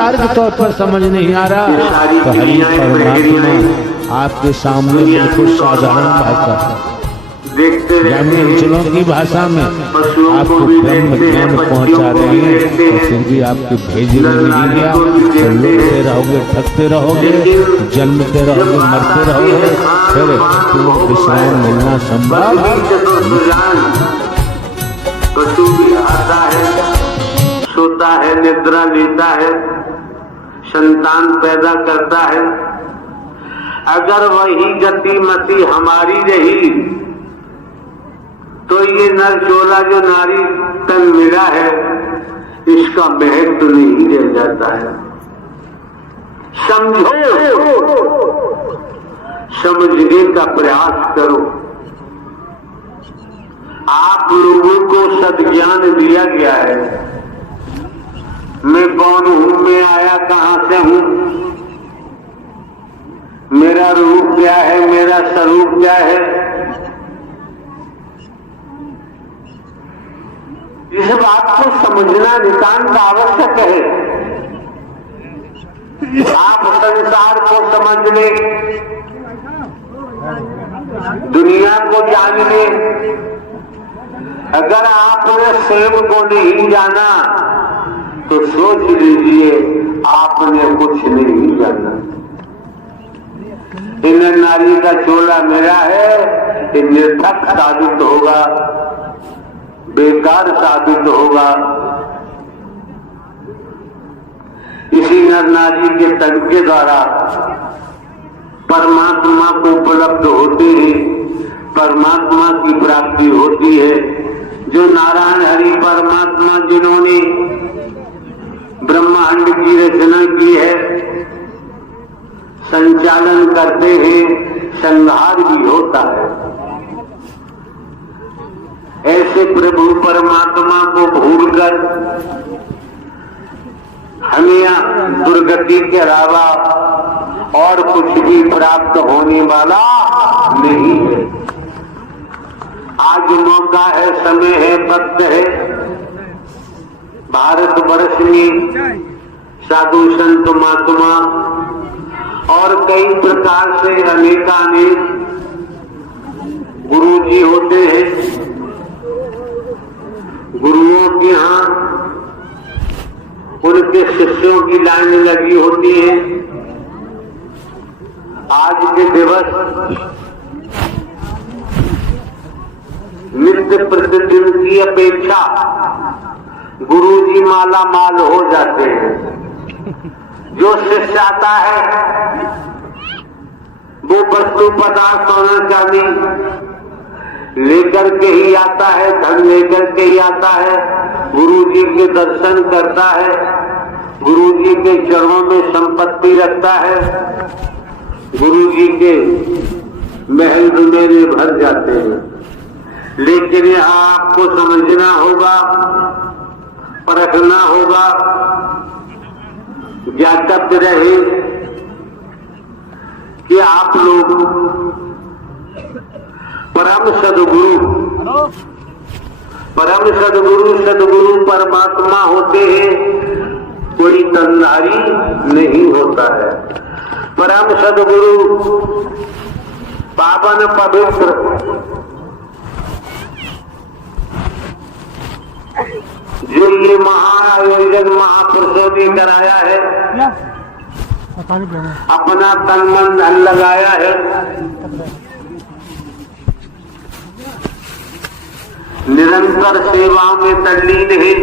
सांसारिक तौर पर समझ नहीं आ रहा तो हरि परमात्मा आपके सामने बिल्कुल साधारण भाषा, ग्रामीण अंचलों की भाषा में आपको ब्रह्म ज्ञान पहुंचा रहे हैं, तो फिर भी आपके भेजने में नहीं गया तो लुटते रहोगे, ठगते रहोगे, जन्मते रहोगे, मरते रहोगे, फिर तुम विश्राम मिलना संभव। पशु भी आता है, सोता है, निद्रा लेता है, संतान पैदा करता है। अगर वही गति मति हमारी रही तो ये नर चोला जो नारी तन मिला है इसका महत्व नहीं रह जाता है। समझो, समझने का प्रयास करो। आप लोगों को सद्ज्ञान दिया गया है। मैं कौन हूं, मैं आया कहां से हूं, मेरा रूप क्या है, मेरा स्वरूप क्या है, इस बात को समझना नितांत आवश्यक है। आप संसार को समझ ले, दुनिया को जान ले। अगर आपने स्वयं को नहीं जाना तो सोच लीजिए आपने कुछ नहीं जाना। इन नारी का चोला मेरा है, ये निरर्थक साबित होगा, बेकार साबित होगा। इसी नर नारी के तन के द्वारा परमात्मा को उपलब्ध होते हैं, परमात्मा की प्राप्ति होती है। जो नारायण हरि परमात्मा जिन्होंने ब्रह्मांड की रचना की है, संचालन करते हैं, संहार भी होता है। ऐसे प्रभु परमात्मा को भूलकर हमें दुर्गति के अलावा और कुछ भी प्राप्त होने वाला नहीं है। आज मौका है, समय है, वक्त है। भारतवर्ष में साधु संत महात्मा और कई प्रकार से अनेकानेक गुरु जी होते हैं। गुरुओं के यहाँ उनके शिष्यों की लाइन लगी होती है। आज के दिवस नित्य प्रतिदिन की अपेक्षा गुरु जी माला माल हो जाते हैं। जो शिष्य आता है वो वस्तु पदार्थ सोना चांदी लेकर के ही आता है, धन लेकर के ही आता है। गुरु जी के दर्शन करता है, गुरु जी के चरणों में संपत्ति रखता है, गुरु जी के महल में भर जाते हैं। लेकिन यहाँ आपको समझना होगा, परखना होगा, ज्ञातव्य रहे कि आप लोग परम सदगुरु परमात्मा होते हैं, कोई तनधारी नहीं होता है। परम सदगुरु पावन पवित्र जो ये महाआयोजन महापुरुषों ने कराया है, अपना तन मन धन लगाया है, निरंतर सेवा में तल्लीन है,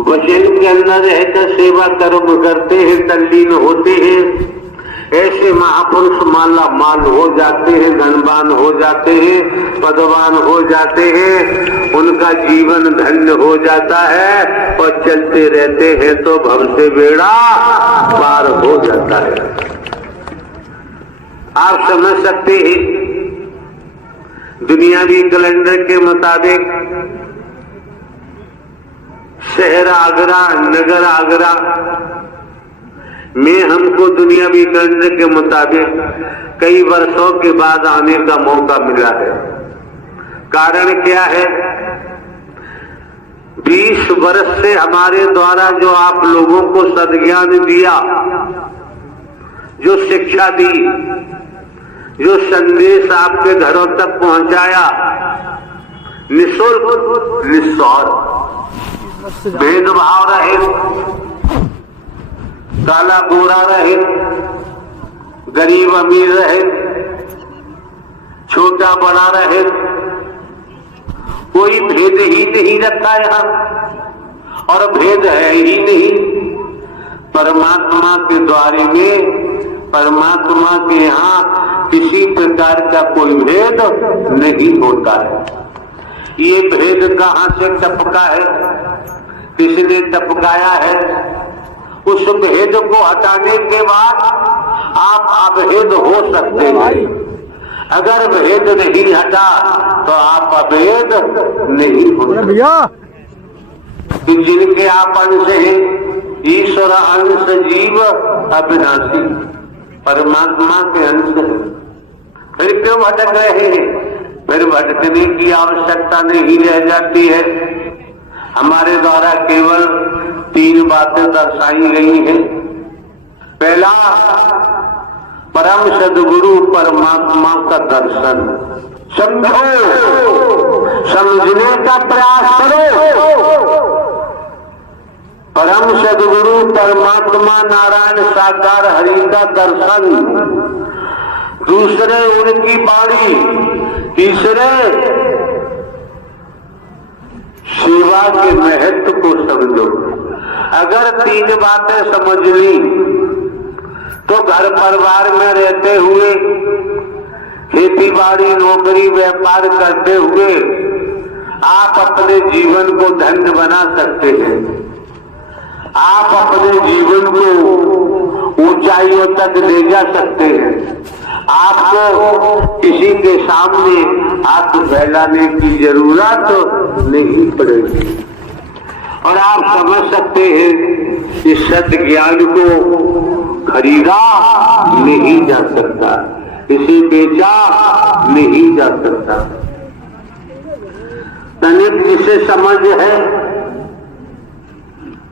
वचन के अंदर रहकर सेवा कर्म करते हैं, तल्लीन होते हैं। ऐसे महापुरुष माला माल हो जाते हैं, धनवान हो जाते हैं, पदवान हो जाते हैं, उनका जीवन धन्य हो जाता है और चलते रहते हैं तो भव से बेड़ा पार हो जाता है। आप समझ सकते हैं, दुनियावी कैलेंडर के मुताबिक शहर आगरा, नगर आगरा में हमको दुनियावी कैलेंडर के मुताबिक कई वर्षों के बाद आने का मौका मिला है। कारण क्या है? 20 वर्ष से हमारे द्वारा जो आप लोगों को सद्ज्ञान दिया, जो शिक्षा दी, जो संदेश आपके घरों तक पहुंचाया, निःशुल्क निस्वार्थ, भेदभाव रहित, काला गोरा रहित, गरीब अमीर रहित, छोटा बड़ा रहित, कोई भेद ही नहीं रखा यहाँ, और भेद है ही नहीं। परमात्मा के द्वारे में, परमात्मा के यहाँ किसी प्रकार का कोई भेद नहीं होता है। ये भेद कहाँ से टपका है, किसने टपकाया है? उस भेद को हटाने के बाद आप अभेद हो सकते हैं। अगर भेद नहीं हटा तो आप अभेद नहीं हो सकते। जिनके आप अंश हैं, ईश्वर अंश जीव अविनाशी, परमात्मा के अंश है। फिर क्यों भटक रहे हैं? फिर भटकने की आवश्यकता नहीं रह जाती है। हमारे द्वारा केवल 3 बातें दर्शाई गई हैं। पहला, परम सद्गुरु परमात्मा का दर्शन। समझो, समझने का प्रयास करो। परम सद्गुरु परमात्मा नारायण साकार हरि का दर्शन। दूसरे, उनकी वाणी। तीसरे, सेवा के महत्व को समझो। अगर 3 बातें समझ ली तो घर परिवार में रहते हुए, खेती बाड़ी नौकरी व्यापार करते हुए आप अपने जीवन को धन्य बना सकते हैं। आप अपने जीवन को ऊंचाइयों तक ले जा सकते हैं। आपको किसी के सामने हाथ फैलाने की जरूरत नहीं पड़ेगी, और आप समझ सकते हैं कि सत्य ज्ञान को खरीदा नहीं जा सकता, इसे बेचा नहीं जा सकता। तनिक जिसे समझ है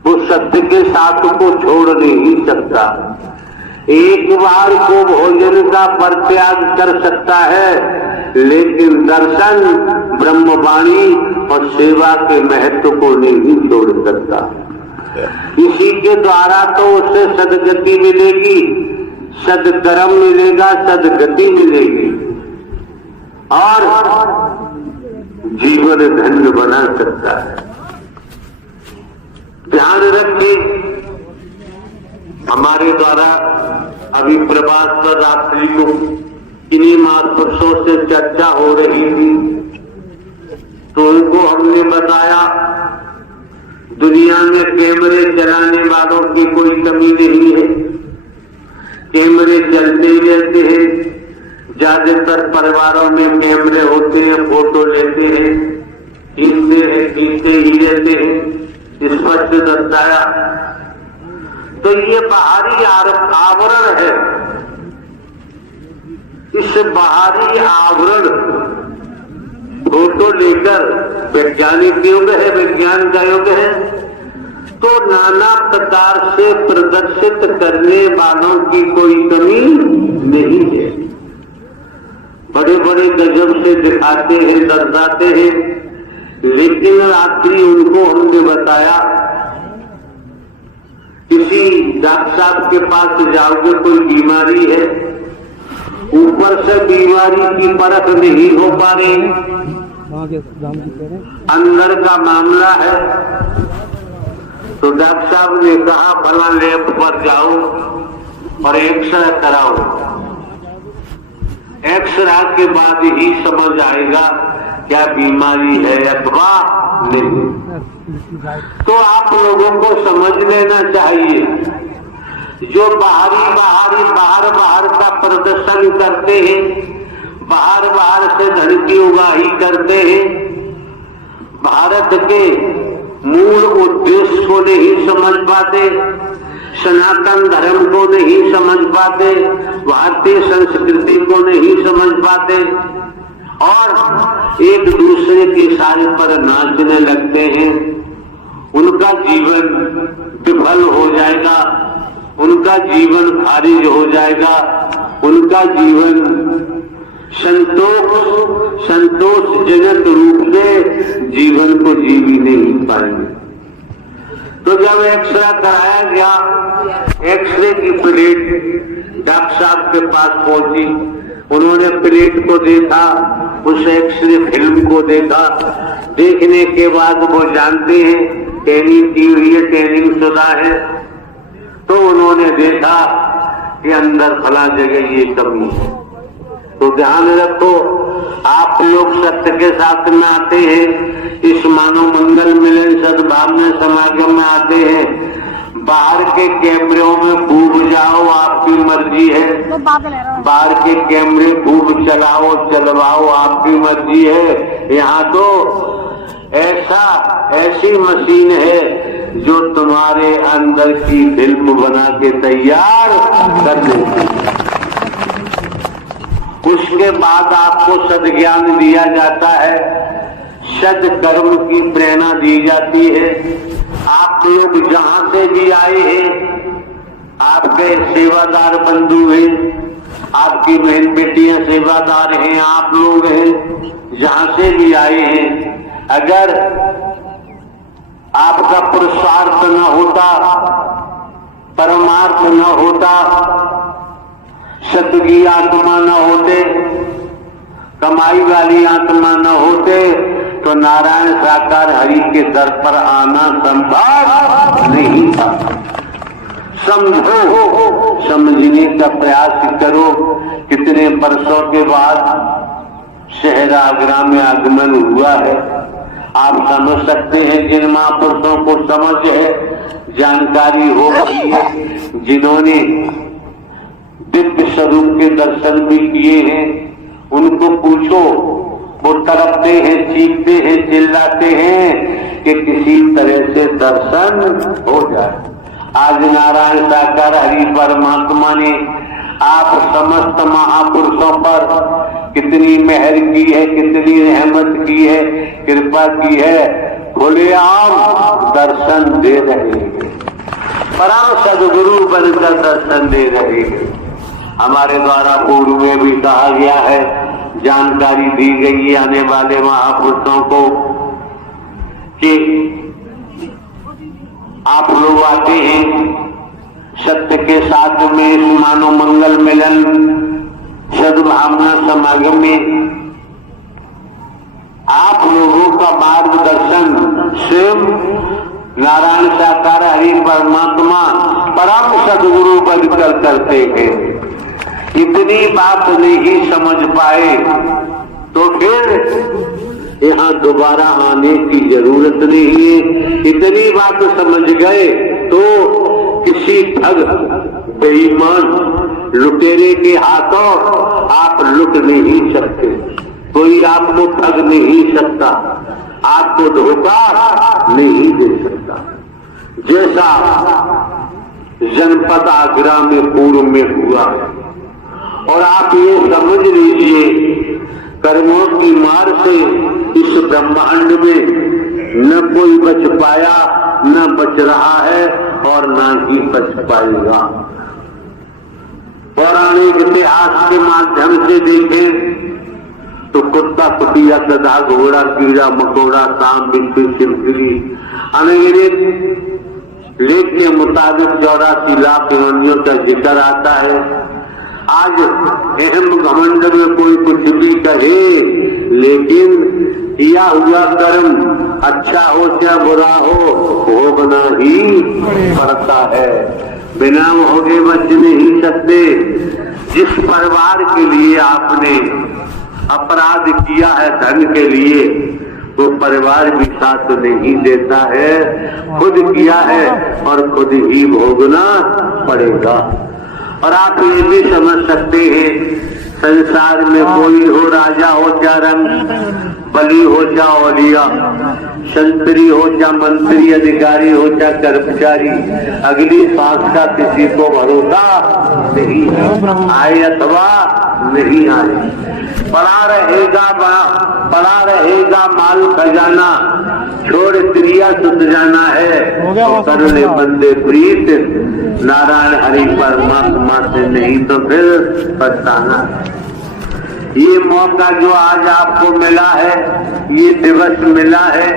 वो सत्य के साथ को छोड़ नहीं सकता। एक बार को भोजन का परित्याग कर सकता है, लेकिन दर्शन, ब्रह्मवाणी और सेवा के महत्व को नहीं छोड़ सकता। इसी के द्वारा तो उसे सदगति मिलेगी, सदकर्म मिलेगा, सदगति मिलेगी, और जीवन धन्य बना सकता है। ध्यान रखिए, हमारे द्वारा अभी प्रभात पर रात्रि को इन्हीं महापुरुषों से चर्चा हो रही थी, तो उनको हमने बताया दुनिया में कैमरे चलाने वालों की कोई कमी नहीं है। कैमरे चलते ही रहते हैं। ज्यादातर परिवारों में कैमरे होते हैं, फोटो लेते हैं, खींचते ही रहते हैं। स्पष्ट दर्शाया। तो ये बाहरी आवरण है। इस बाहरी आवरण फोटो लेकर वैज्ञानिक युग है, विज्ञान का युग है, तो नाना प्रकार से प्रदर्शित करने वालों की कोई कमी नहीं है। बड़े बड़े गजब से दिखाते हैं, दर्शाते हैं, लेकिन आखिरी उनको हमने बताया, किसी डॉक्टर साहब के पास जाओगे, कोई बीमारी है, ऊपर से बीमारी की परख नहीं हो पा रही, अंदर का मामला है, तो डॉक्टर साहब ने कहा भला लैब पर जाओ और एक्सरे कराओ। एक्सरे के बाद ही समझ आएगा क्या बीमारी है अथवा नहीं। तो आप लोगों को समझ लेना चाहिए, जो बाहर का प्रदर्शन करते हैं, बाहर से धन की उगाही करते हैं, भारत के मूल उद्देश्य को नहीं समझ पाते, सनातन धर्म को नहीं समझ पाते, भारतीय संस्कृति को नहीं समझ पाते, और एक दूसरे के साल पर नाचने लगते हैं, उनका जीवन विफल हो जाएगा, उनका जीवन खारिज हो जाएगा, उनका जीवन संतोषजनक रूप से जीवन को जी भी नहीं पाएंगे। तो जब एक्सरे कराया गया, एक्सरे की प्लेट डॉक्टर साहब के पास पहुंची, उन्होंने प्लेट को देखा, उस एक्सरे फिल्म को देखा। देखने के बाद वो जानते हैं ट्रेनिंग की हुई है, ट्रेनिंग शुदा है, तो उन्होंने देखा कि अंदर फला जगह ये कमी है। तो ध्यान रखो, आप लोग सत्य के साथ में आते हैं, इस मानव मंगल मिलन सद्भावना समागम में आते हैं, बाहर के कैमरों में खूब जाओ, आपकी मर्जी है, बाहर के कैमरे खूब चलाओ चलवाओ, आपकी मर्जी है। यहाँ तो ऐसी मशीन है जो तुम्हारे अंदर की फिल्म बना के तैयार कर देती है। उसके बाद आपको सद्ज्ञान दिया जाता है, सद्कर्म की प्रेरणा दी जाती है। आप लोग जहां से भी आए हैं, आपके सेवादार बंधु हैं, आपकी बहन बेटियां सेवादार हैं, आप लोग हैं, जहां से भी आए हैं, अगर आपका पुरुषार्थ न होता, परमार्थ न होता, सत्य की आत्मा न होते, कमाई वाली आत्मा न होते, तो नारायण साकार हरि के दर पर आना संभव नहीं था। समझो, समझने का प्रयास करो। कितने वर्षों के बाद शहर आगरा में आगमन हुआ है। आप समझ सकते हैं, जिन महापुरुषों को समझ है, जानकारी हो गई है, जिन्होंने दिव्य स्वरूप के दर्शन भी किए हैं, उनको पूछो, वो तड़पते हैं, चीखते हैं, चिल्लाते हैं कि किसी तरह से दर्शन हो जाए। आज नारायण साकार हरि परमात्मा ने आप समस्त महापुरुषों पर कितनी मेहर की है, कितनी रहमत की है, कृपा की है, खुलेआम दर्शन दे रहे हैं, परम सदगुरु बनकर दर्शन दे रहे हैं। हमारे द्वारा पूर्व में भी कहा गया है, जानकारी दी गई है आने वाले महापुरुषों को कि आप लोग आते हैं सत्य के साथ में इस मानव मंगल मिलन सद्भावना समागम में, आप लोगों का मार्गदर्शन स्वयं नारायण साकार हरि परमात्मा परम सदगुरु बनकर करते हैं। इतनी बात नहीं समझ पाए तो फिर यहाँ दोबारा आने की जरूरत नहीं है। इतनी बात समझ गए तो किसी ठग बेईमान लुटेरे के हाथों आप लुट नहीं सकते, कोई आपको ठग नहीं सकता, आपको धोखा नहीं दे सकता। जैसा जनपद आगरा में पूर्व में हुआ, और आप ये समझ लीजिए, कर्मों की मार से इस ब्रह्मांड में न कोई बच पाया, न बच रहा है और न ही बच पाएगा। पौराणिक इतिहास के माध्यम से देखें तो कुत्ता, कुतिया, गधा, घोड़ा, कीड़ा मकोड़ा, सांप, बिच्छू, छिपकली, अनगिनत लेख के मुताबिक 84 लाख योनियों का जिक्र आता है। आज अहम घमंड में कोई कुछ भी कहे, लेकिन किया हुआ कर्म अच्छा हो या बुरा हो, भोगना ही पड़ता है, बिना भोगे बच नहीं सकते। जिस परिवार के लिए आपने अपराध किया है धन के लिए, वो परिवार भी साथ नहीं देता है, खुद किया है और खुद ही भोगना पड़ेगा। और आप ये भी समझ सकते हैं, संसार में कोई हो, राजा हो या रंग, बली हो या औलिया, संतरी हो या मंत्री, अधिकारी हो या कर्मचारी, अगली सांस का किसी को भरोसा नहीं, आए अथवा नहीं आए। पड़ा रहेगा माल खजाना, छोड़ क्रिया सुध जाना है, तो कर ले बंदे प्रीत नारायण हरि परमात्मा से, नहीं तो फिर पछताना। ये मौका जो आज आपको मिला है, ये दिवस मिला है,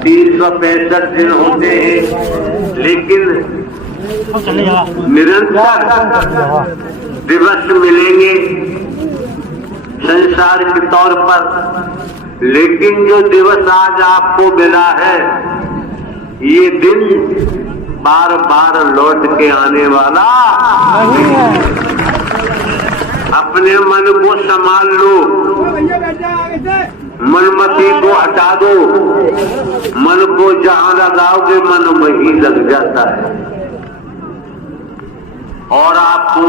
365 दिन होते हैं, लेकिन निरंतर दिवस मिलेंगे संसार के तौर पर, लेकिन जो दिवस आज आपको मिला है, ये दिन बार बार लौट के आने वाला नहीं है। अपने मन को संभाल लो, मनमती को हटा दो, मन को जहां लगाओगे मन वहीं लग जाता है, और आपको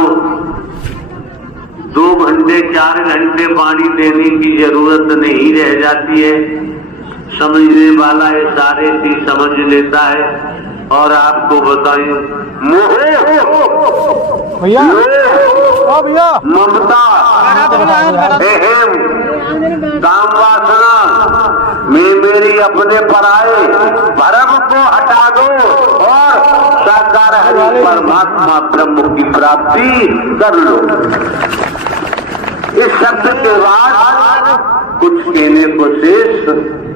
2 घंटे 4 घंटे पानी देने की जरूरत नहीं रह जाती है। समझने वाला ये सारे चीज समझ लेता है। और आपको बताइए, मोह, भैया भैया ममता, अहम, काम वासना में मेरी अपने पराए भरम को हटा दो और साकार हरि परमात्मा ब्रह्म की प्राप्ति कर लो। इस शब्द के बाद कुछ कहने को शेष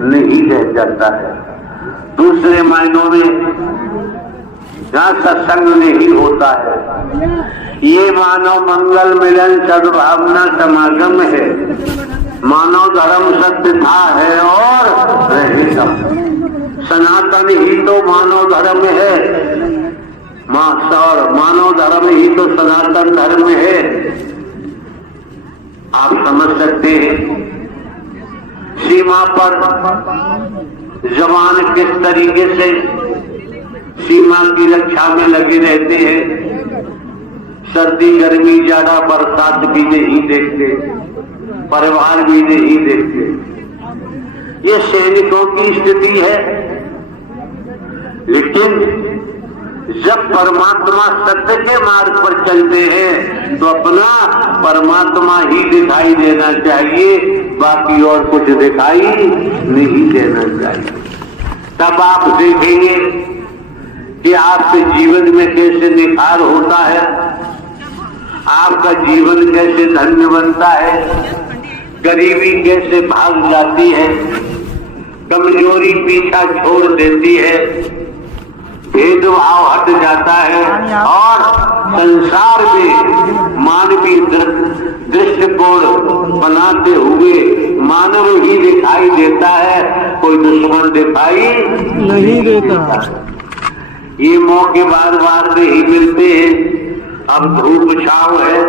नहीं रह जाता है। दूसरे मायनों में जहाँ सत्संग नहीं होता है, ये मानव मंगल मिलन सद्भावना समागम है। मानव धर्म सत्य था, है और रहेगा। सनातन ही तो मानव धर्म है, मानव धर्म ही तो सनातन धर्म है। आप समझ सकते हैं सीमा पर जवान किस तरीके से सीमा की रक्षा में लगे रहते हैं। सर्दी गर्मी जाड़ा बरसात भी नहीं देखते, परिवार भी नहीं देखते। ये सैनिकों की स्थिति है। लेकिन जब परमात्मा सत्य के मार्ग पर चलते हैं तो अपना परमात्मा ही दिखाई देना चाहिए, बाकी और कुछ दिखाई नहीं देना चाहिए। तब आप देखेंगे कि आपके जीवन में कैसे निखार होता है, आपका जीवन कैसे धन्य बनता है, गरीबी कैसे भाग जाती है, कमजोरी पीछा छोड़ देती है, भेदभाव हट जाता है और संसार में मानवीय दृष्टिकोण बनाते हुए मानव ही दिखाई देता है, कोई दुश्मन दिखाई नहीं देता। ये मौके बार बार नहीं मिलते हैं। अब धूप छाव है,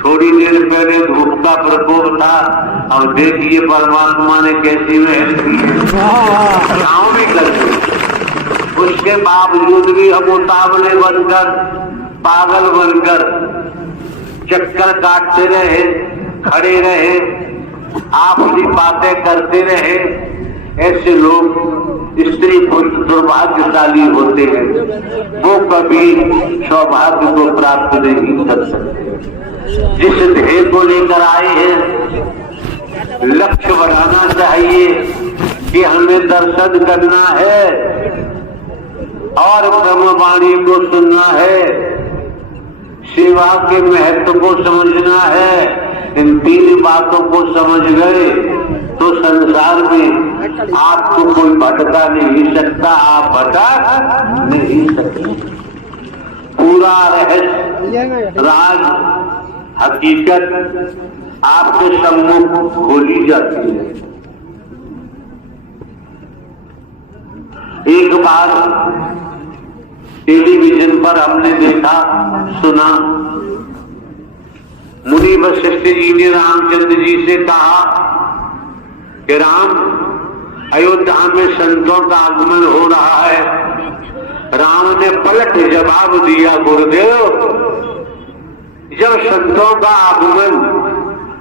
थोड़ी देर पहले धूप का प्रकोप था, अब देखिए परमात्मा ने कैसी मेहनत की है, छाव भी कर दी। उसके बावजूद भी हम उतावले बनकर, पागल बनकर चक्कर काटते रहे, खड़े रहे, आपसी बातें करते रहे। ऐसे लोग स्त्री पुरुष दुर्भाग्यशाली होते हैं, वो कभी सौभाग्य को प्राप्त नहीं कर सकते। जिस ध्येय को लेकर आए हैं, लक्ष्य बढ़ाना चाहिए कि हमें दर्शन करना है और ब्रह्मवाणी को सुनना है, सेवा के महत्व को समझना है। इन 3 बातों को समझ गए तो संसार में आपको कोई भटका नहीं सकता, आप भटक नहीं सकते। पूरा रहस्य, राज, हकीकत आपके सम्मुख खोली जाती है। एक बार टेलीविजन पर हमने देखा, सुना, मुनि वशिष्ठ जी ने रामचंद्र जी से कहा कि राम, अयोध्या में संतों का आगमन हो रहा है। राम ने पलट जवाब दिया, गुरुदेव, जब संतों का आगमन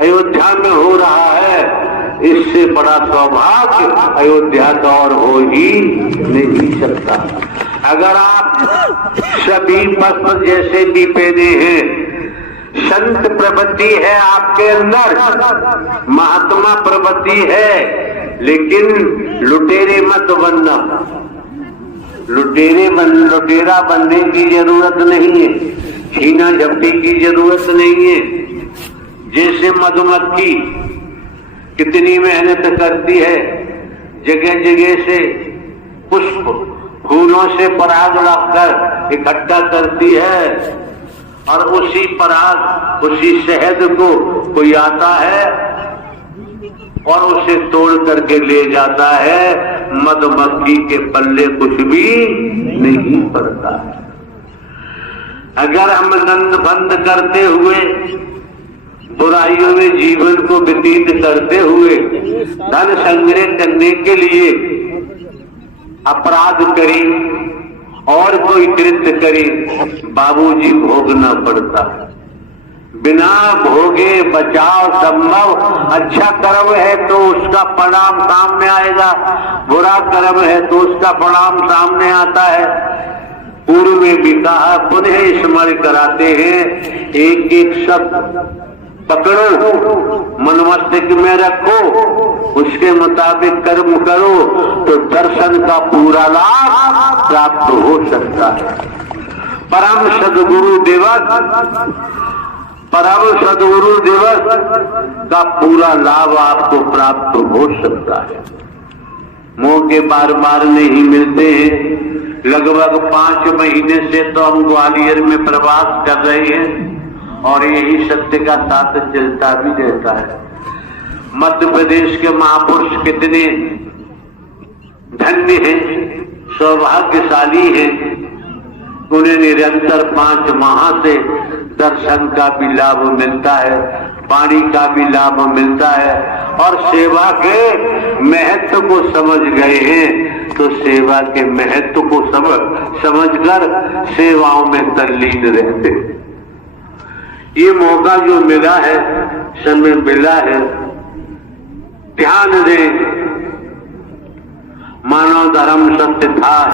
अयोध्या में हो रहा है, इससे बड़ा सौभाग्य अयोध्या का और हो ही नहीं सकता। अगर आप सभी वस्त्र जैसे भी पहने हैं, संत प्रवृत्ति है आपके अंदर, महात्मा प्रवृत्ति है, लेकिन लुटेरे मत बनना। लुटेरा बनने की जरूरत नहीं है, छीना झपटी की जरूरत नहीं है। जैसे मधुमक्खी कितनी मेहनत करती है, जगह जगह से पुष्प फूलों से पराग लाकर इकट्ठा करती है, और उसी पराग उसी शहद को कोई आता है और उसे तोड़ करके ले जाता है। मधुमक्खी के पल्ले कुछ भी नहीं पड़ता है। अगर हम नंद बंद करते हुए, बुराइयों में जीवन को व्यतीत करते हुए धन संग्रह करने के लिए अपराध करें और कोई कृत्य करे, बाबूजी भोगना पड़ता है। बिना भोगे बचाव संभव। अच्छा कर्म है तो उसका परिणाम सामने आएगा, बुरा कर्म है तो उसका परिणाम सामने आता है। पूर्व में भी कहा, पुनः स्मरण कराते हैं, एक एक शब्द पकड़ो, मन मस्तिष्क में रखो, उसके मुताबिक कर्म करो तो दर्शन का पूरा लाभ प्राप्त हो सकता है। परम सद्गुरु दिवस का पूरा लाभ आपको प्राप्त हो सकता है। मौके बार बार नहीं मिलते हैं। लगभग 5 महीने से तो हम ग्वालियर में प्रवास कर रहे हैं और यही सत्य का साथ चलता भी रहता है। मध्य प्रदेश के महापुरुष कितने धन्य हैं, सौभाग्यशाली हैं। उन्हें निरंतर 5 माह से दर्शन का भी लाभ मिलता है, पानी का भी लाभ मिलता है, और सेवा के महत्व को समझ गए हैं तो सेवा के महत्व को समझकर सेवाओं में तल्लीन रहते हैं। ये मौका जो मिला है, समय मिला है, ध्यान दें। मानव धर्म सत्य था।